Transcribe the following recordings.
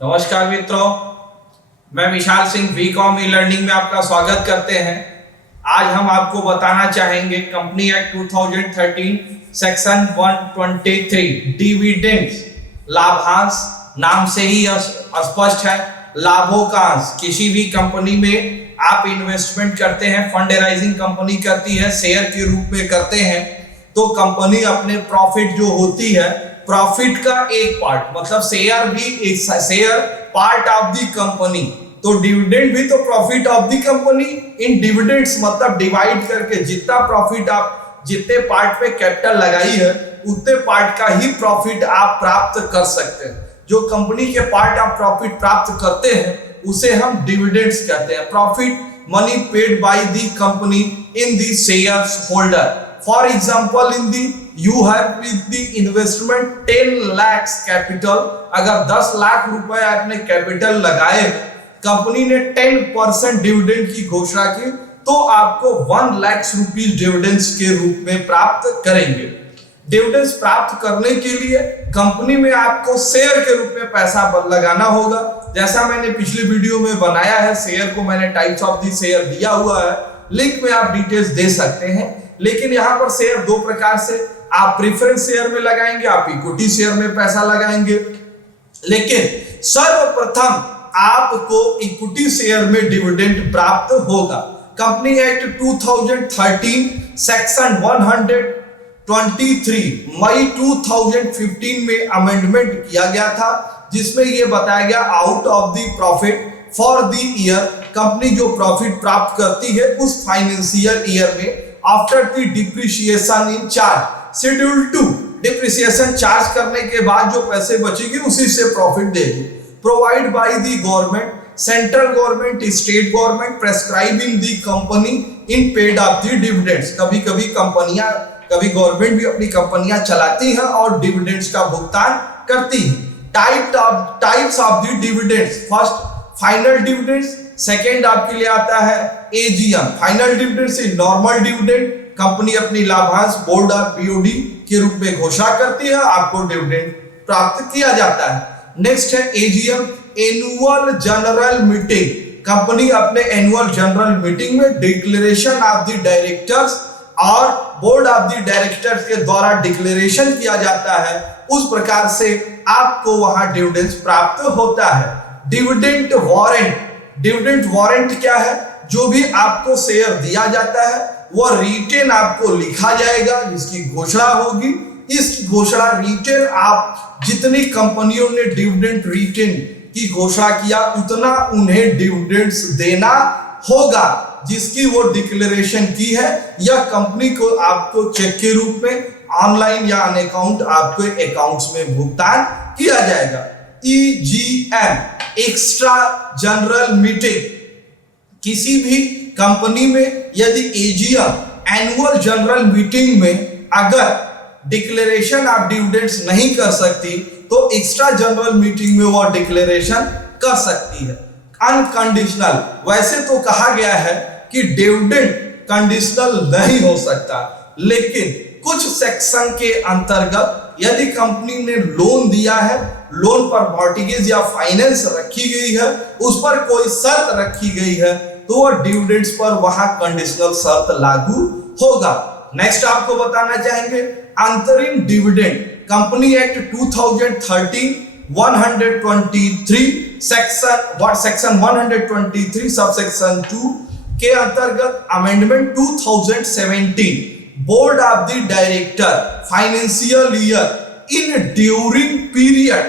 नमस्कार मित्रों, मैं Vishal Singh WeCom e learning में आपका स्वागत करते हैं। आज हम आपको बताना चाहेंगे कंपनी एक्ट 2013 सेक्शन 123 डिविडेंड्स, लाभांश। नाम से ही स्पष्ट है, लाभों का अंश। किसी भी कंपनी में आप इन्वेस्टमेंट करते हैं, फंड राइजिंग कंपनी करती है, शेयर के रूप में करते हैं, तो कंपनी अपने प्रॉफिट जो होती है, प्रॉफिट का एक पार्ट, मतलब शेयर भी एक share part of the company, तो डिविडेंड भी तो profit of the company. In dividends मतलब डिवाइड करके जितना प्रॉफिट आप जितने पार्ट पे कैपिटल लगाई है उतने पार्ट का ही प्रॉफिट आप प्राप्त कर सकते हैं। जो कंपनी के पार्ट आप प्रॉफिट प्राप्त करते हैं उसे हम डिविडेंड्स कहते हैं। Profit money paid by the company in the shares holder. For example, you have with the investment 10 lakhs capital, अगर 10 लाख रुपए आपने कैपिटल लगाए, कंपनी ने 10% डिविडेंड की घोषणा की, तो आपको 1 लाख रुपीस डिविडेंड्स के रूप में प्राप्त करेंगे। डिविडेंड्स प्राप्त करने के लिए कंपनी में आपको शेयर के रूप में पैसा लगाना होगा। जैसा मैंने पिछली वीडियो में बनाया है, शेयर को मैंने टाइप्स ऑफ दी शेयर दिया हुआ है, लिंक में आप डिटेल्स दे सकते हैं। लेकिन यहाँ पर शेयर दो प्रकार से, आप प्रेफरेंस शेयर में लगाएंगे, आप इक्विटी शेयर में पैसा लगाएंगे। लेकिन सर्वप्रथम आपको इक्विटी शेयर में डिविडेंड प्राप्त होगा। कंपनी एक्ट 2013 सेक्शन 123 मई 2015 में अमेंडमेंट किया गया था, जिसमें यह बताया गया out of the profit for the year, company जो प्रॉफिट प्राप्त करती है उस फाइनेंशियल ईयर में, after the depreciation in charge schedule 2, depreciation charge करने के बाद जो पैसे बचेगी उसी से प्रॉफिट देगी। Provide by the government, central government, state government, prescribing the company in paid of the dividends. कभी गवर्नमेंट भी अपनी कंपनियां चलाती है और डिविडेंड्स का भुगतान करती है। Types of the dividends, first final dividends, second आपके लिए आता है एजीएम। फाइनल डिविडेंड से नॉर्मल डिविडेंड, कंपनी अपनी लाभांश बोर्ड और पीओडी के रूप में घोषणा करती है, आपको डिविडेंड प्राप्त किया जाता है। नेक्स्ट है AGM, annual general meeting. Company अपने एनुअल जनरल मीटिंग में डिक्लेरेशन ऑफ द डायरेक्टर्स और बोर्ड ऑफ द डायरेक्टर्स के द्वारा डिक्लेरेशन किया जाता है, उस प्रकार से आपको वहां डिविडेंड प्राप्त होता है। डिविडेंड वारंट, डिविडेंड वारंट क्या है? जो भी आपको शेयर दिया जाता है वह रिटेन आपको लिखा जाएगा, जिसकी घोषणा होगी। इस घोषणा रिटेन, आप जितनी कंपनियों ने डिविडेंड रिटेन की घोषणा किया उतना उन्हें डिविडेंड्स देना होगा, जिसकी वो डिक्लेरेशन की है। यह कंपनी को आपको चेक के रूप में ऑनलाइन या ऑन अकाउंट आपके अकाउंट्स में भुगतान किया जाएगा। EGM, extra general meeting. किसी भी कंपनी में यदि एजीएम, एनुअल जनरल मीटिंग में अगर डिक्लेरेशन ऑफ डिविडेंड्स नहीं कर सकती, तो एक्स्ट्रा जनरल मीटिंग में वह डिक्लेरेशन कर सकती है। अनकंडीशनल, वैसे तो कहा गया है कि डिविडेंड कंडीशनल नहीं हो सकता, लेकिन कुछ सेक्शन के अंतर्गत यदि कंपनी ने लोन दिया है, लोन पर मॉर्टगेज या फाइनेंस रखी गई है, उस पर कोई शर्त रखी गई है, तो वह डिविडेंड्स पर वहां कंडीशनल शर्त लागू होगा। नेक्स्ट आपको बताना चाहेंगे अंतरिम dividend. Company act 2013 123 section 123 subsection 2 के अंतर्गत amendment 2017, board of the director financial year in during period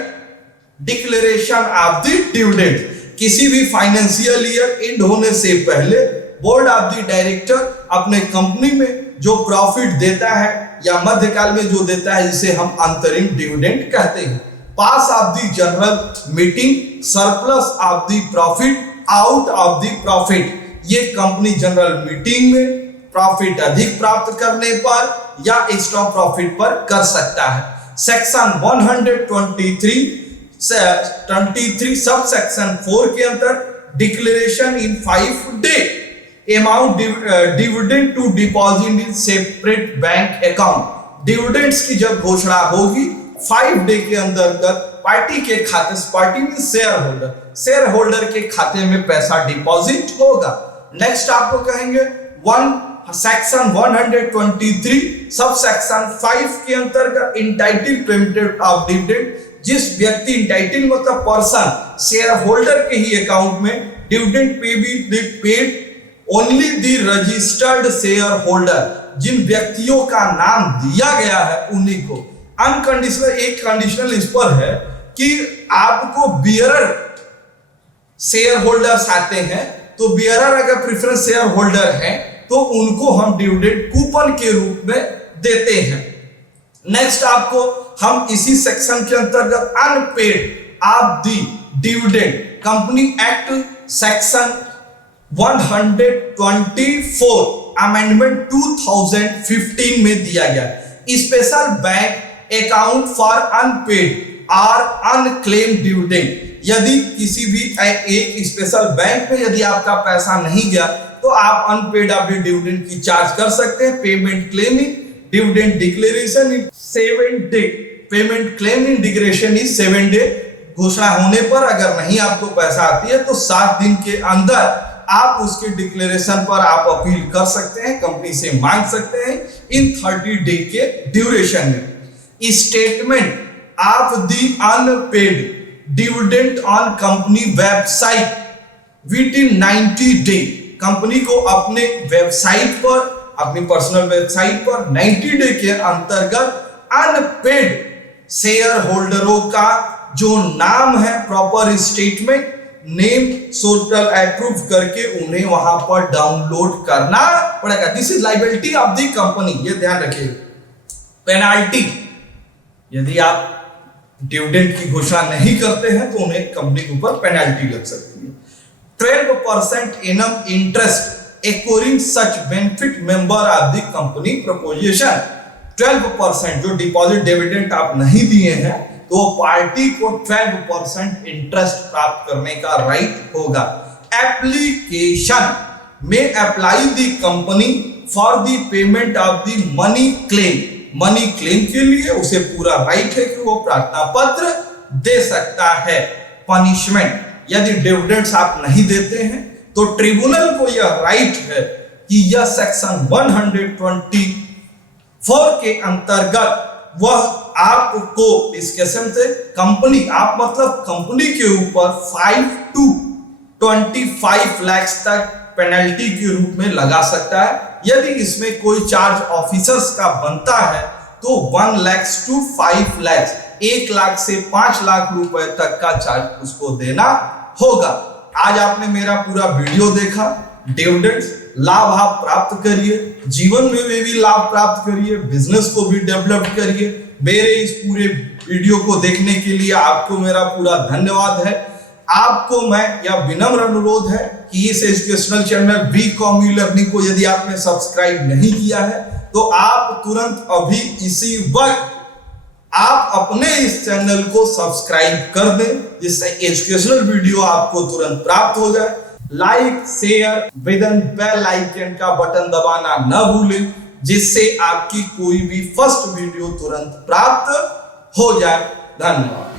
declaration of the dividend. किसी भी फाइनेंशियल ईयर एंड होने से पहले बोर्ड ऑफ द डायरेक्टर अपने कंपनी में जो प्रॉफिट देता है या मध्यकाल में जो देता है, जिसे हम अंतरिम डिविडेंड कहते हैं। Pass of the general meeting, surplus of the profit out of the profit. ये कंपनी जनरल मीटिंग में प्रॉफिट अधिक प्राप्त करने पर या एक्स्ट्रा प्रॉफिट पर कर सकता है। सेक्शन 123 सब सेक्शन 4 के अंदर declaration in 5 day amount dividend to deposit in separate bank account. Dividends की जब घोषणा होगी 5 डे के अंतर्गत पार्टी के खाते से, पार्टी में शेयर होल्डर के खाते में पैसा डिपॉजिट होगा। नेक्स्ट आपको कहेंगे सेक्शन 123 सब सेक्शन 5 के अंतर्गत इंटाइटल पेमेंट ऑफ डिविडेंड, जिस व्यक्ति इंटाइटल मतलब पर्सन शेयर होल्डर के ही अकाउंट में डिविडेंड पे be paid only the registered share holder, जिन व्यक्तियों का नाम दिया गया है उन्हीं को। अनकंडीशनल, एक कंडीशनल इस पर है कि आपको बियरर शेयर होल्डर्स आते हैं, तो बियरर अगर प्रेफरेंस शेयर होल्डर हैं तो उनको हम डिविडेंड कूपन के रूप में देते हैं। नेक्स्ट आपको हम इसी सेक्शन के अंतर्गत unpaid of the dividend company act section 124 amendment 2015 में दिया गया special bank account for unpaid और अनक्लेम्ड डिविडेंड। यदि किसी भी एक स्पेशल बैंक में यदि आपका पैसा नहीं गया तो आप अनपेड ऑफ डिविडेंड की चार्ज कर सकते हैं। Payment claiming dividend declaration in 7 day, payment claiming declaration is 7 day. घोषणा होने पर अगर नहीं आपको पैसा आती है तो 7 दिन के अंदर आप उसके डिक्लेरेशन पर आप अपील कर सकते हैं, कंपनी से मांग सकते हैं इन 30 डे के ड्यूरेशन में। Statement of the unpaid dividend on company website within 90 day, company को अपने वेबसाइट पर, अपनी पर्सनल वेबसाइट पर 90 डे के अंतर्गत अनपेड शेयर होल्डरों का जो नाम है proper statement name total approve करके उन्हें वहां पर डाउनलोड करना पड़ेगा। This is liability of the company, ये ध्यान रखिए। पेनाल्टी, यदि आप डिविडेंड की घोषणा नहीं करते हैं तो उन्हें कंपनी के ऊपर पेनाल्टी लग सकती है। 12% annum interest acquiring such benefit member of the company proposition. 12% जो डिपॉजिट डिविडेंड आप नहीं दिए हैं तो पार्टी को 12% इंटरेस्ट प्राप्त करने का राइट होगा। एप्लीकेशन में apply the company for the payment of the money claim, money claim के लिए उसे पूरा राइट है कि वो प्रार्थना पत्र दे सकता है। पनिशमेंट, यदि डिविडेंड्स आप नहीं देते हैं तो ट्रिब्यूनल को यह राइट है कि यह सेक्शन 124 के अंतर्गत वह आपको इस किस्म से कंपनी, आप मतलब कंपनी के ऊपर 5 to 25 लाख तक पेनल्टी के रूप में लगा सकता है। यदि इसमें कोई चार्ज ऑफिसर्स का बनता है तो 1 लाख to 5 लाख, 1 लाख से 5 लाख रुपए तक का चार्ज उसको देना होगा। आज आपने मेरा पूरा वीडियो देखा, डिविडेंड्स लाभ आप प्राप्त करिए, जीवन में भी लाभ प्राप्त करिए, बिजनेस को भी डेवलप करिए। मेरे इस पूरे वीडियो को देखने के लिए आपको मेरा पूरा धन्यवाद है। आपको मैं यह विनम्र अनुरोध है कि इस एजुकेशनल चैनल बीकॉम लर्निंग को यदि आपने सब्सक्राइब नहीं किया है तो आप तुरंत अभी इसी वक्त आप अपने इस चैनल को सब्सक्राइब कर दें, जिससे एजुकेशनल वीडियो आपको तुरंत प्राप्त हो जाए। Like share with bell icon का बटन दबाना न भूलें, जिससे आपकी कोई भी फर्स्ट वीडियो तुरंत प्राप्त हो जाए। धन्यवाद।